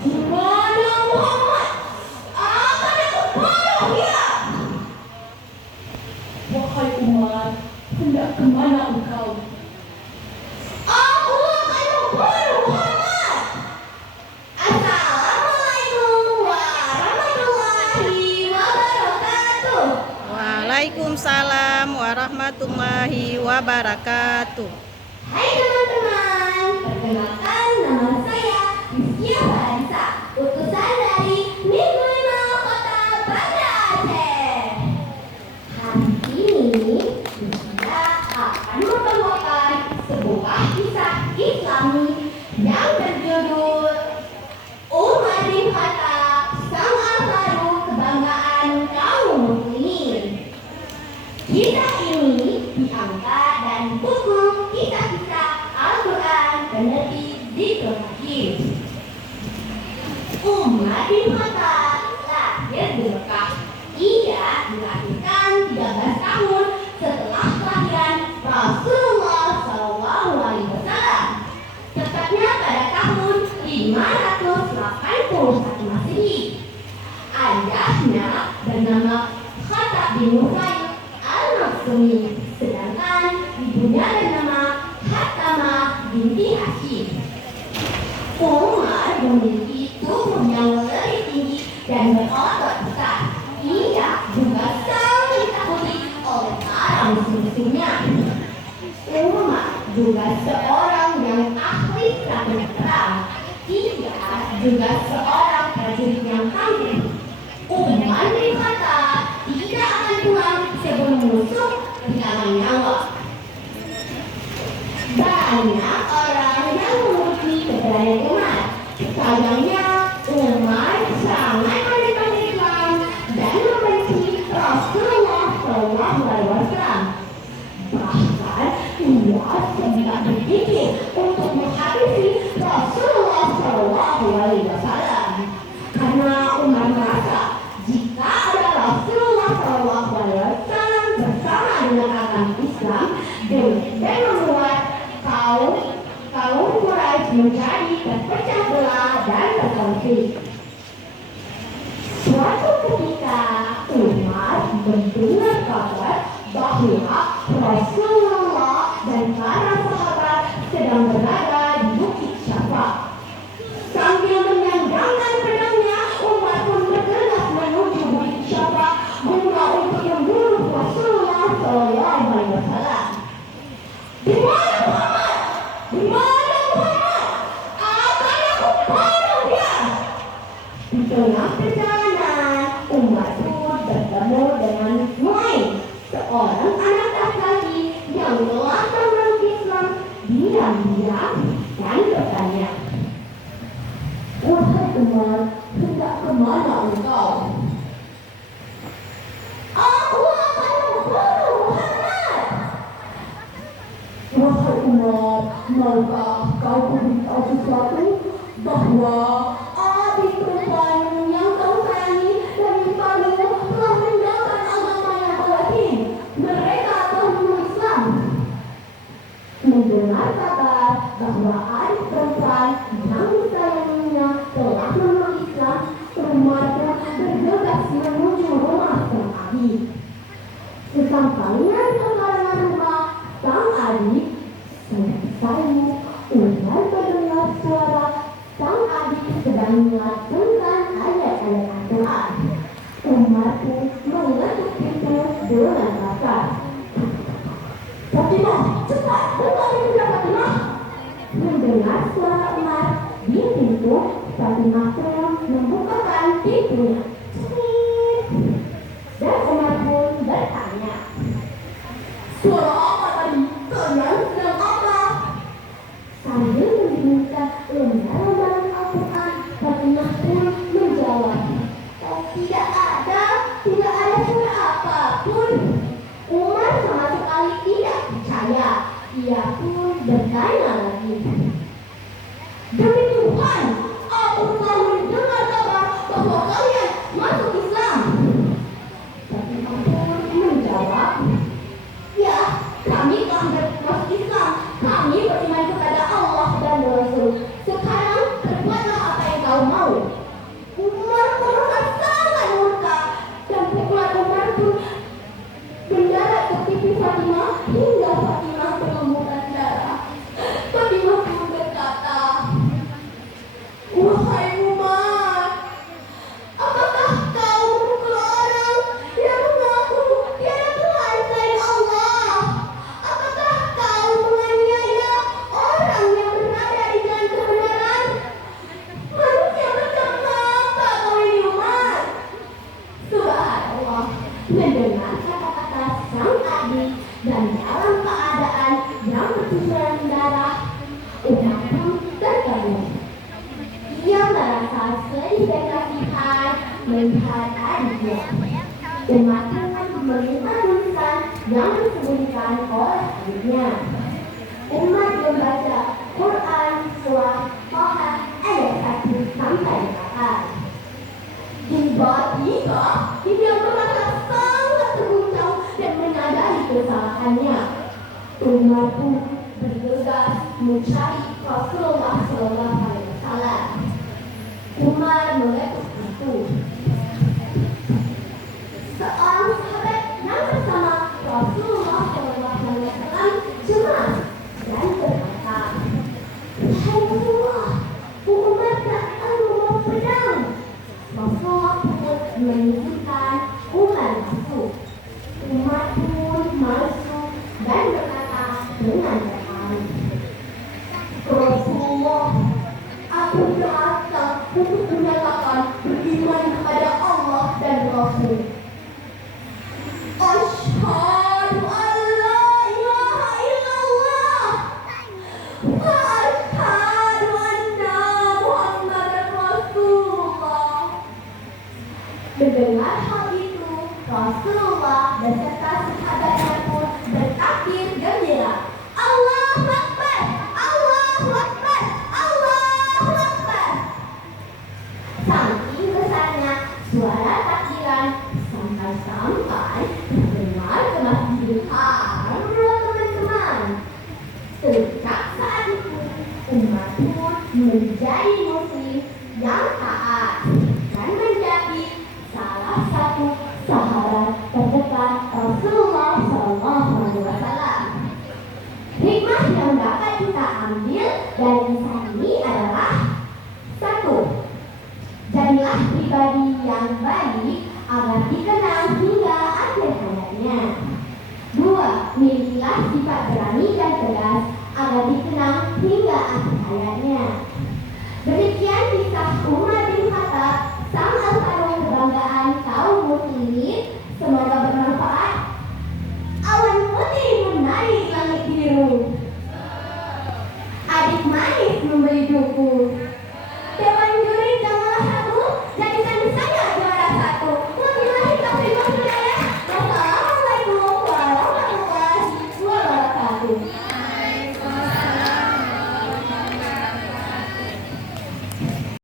Di mana Muhammad? Akan aku bunuh dia. Wahai Umar, hendak kemana engkau? Aku akan membunuh Muhammad. Assalamualaikum warahmatullahi wabarakatuh. Waalaikumsalam warahmatullahi wabarakatuh. Hai teman-teman, perkenalkan nama saya Rizkia Faransa, utusan dari Minggu 5 Kota Banda Aceh. Hari ini Rizkia akan membawakan sebuah kisah Islami yang berjudul Umar bin Khattab, Sang Al-Faruq, Kebanggaan Kaum Muslimin. Kisah ini diangkat dari buku Kisah-Kisah Al-Quran penerbit Diplomasi. Umar bin Khattab lahir di Mekah. Ia dilahirkan 13 tahun setelah kelahiran Rasulullah SAW, tepatnya pada tahun 581 Masehi. Ayahnya bernama Khattab bin Nufayl Al-Maksumi, sedangkan ibunya bernama Hattamah binti Hashim. Umar memiliki tubuh yang lebih tinggi dan berotot besar. Ia juga sangat ditakuti oleh para musuh-musuhnya. Umar juga seorang yang ahli strategi perang. Ia juga seorang prajurit yang tangguh. Umar bin Khattab tidak akan pulang sebelum musuh kehilangan nyawa. Banyak orang yang memuji keberanian Umar. Sayangnya Umar sangat menentang Islam dan membenci Rasulullah SAW. Bahkan ia sempat berpikir untuk menghabisi Rasulullah SAW karena Umar merasa jika ada Rasulullah SAW bersama dengan agama Islam dan membuat kaum Quraisy menjadi terpecah belah dan berkonflik. Suatu ketika Umar mendengar kabar bahwa Rasulullah dan para sahabat sedang berada di Bukit Syafa. Sambil menyandangkan pedangnya, Umar pun bergegas menuju Bukit Syafa guna untuk membunuh Rasulullah SAW. Di mana Muhammad? Di mana Muhammad? Akan aku bunuh dia. Di tengah perjalanan, Umar pun bertemu dengan Nuaim, seorang anak laki-laki yang telah memeluk Islam diam-diam dan bertanya, wahai Umar, hendak kemana engkau? Aku akan membunuh Muhammad. Wahai Umar, maukah kau beritahu sesuatu bahwa adik perempuan yang kau sayangi dan kamu telah meninggalkan agama yang batin. Mereka telah memeluk Islam. Mendengar kabar bahwa adik perempuan yang disayanginya telah memeluk Islam, Umar pun bergegas menuju rumah sang adik. Sesampainya di pekarangan rumah sang adik, Umar mendengar suara sang adik sedang melantunkan ayat-ayat Al-Quran. Umar pun mengetuk pintu dengan kasar. Fatimah, cepat buka pintu Fatimah. Mendengar suara Umar di pintu, Fatimah pun membukakan pintunya. Dan Umar pun bertanya, suara apa tadi? Kalian sedang apa? Sambil membunyikan lembaran Al-Quran, Fatimah pun menjawab, tidak ada suara apapun. Umar sama sekali tidak percaya. Ia pun bertanya lagi, demi Tuhan, aku telah mendengar kabar bahwa kalian masuk Islam Umar pun sangat murka dan pukulan Umar pun mendarat ke pipi Fatimah hingga Fatimah berlumuran darah. Fatimah pun berkata, "Wahai Umar, apakah kau memukul orang yang mengaku tiada Tuhan selain Allah? Apakah kau menganiaya orang yang berada di jalan kebenaran? Manusia macam apa kau ini, Umar?" Subhanallah, mendengar kata-kata sang adik dan dalam keadaan yang bercucuran darah, Umar pun terkejut. Ia merasa sedih dan kasihan melihat adiknya. Umar pun meminta tulisan yang disembunyikan oleh adiknya. Umar membaca Quran surah Taha ayat 1 sampai 4. Tiba-tiba dia merasa sangat terguncang dan menyadari kesalahannya. Umar pun bergegas mencari Rasulullah SAW. Umar meletus pintu. Seorang sahabat yang bersama Rasulullah SAW cemas dan berkata, "Hai Rasulullah, Umar tak tahu membawa pedang." Rasulullah pun menunjukkan Umar masuk. Umar pun masuk dan berkata dengan terharu, "Rasulullah, aku datang untuk menyatakan beriman kepada Allah dan Rasul. Asyhadu an la ilaha illallah wa asyhadu anna Muhammadar Rasulullah." Mendengar hal itu, Rasulullah beserta sahabatnya pun bertakbir gembira. Allahu Akbar, Allahu Akbar, Allahu Akbar. Saking besarnya suara takbiran sampai-sampai terdengar ke Masjidil Haram, teman-teman. Sejak saat itu, Umar pun menjadi muslim yang taat dan menjadi salah satu sahabat terdekat Rasulullah SAW. Hikmah yang dapat kita ambil dari kisah ini adalah: 1. Jadilah pribadi yang baik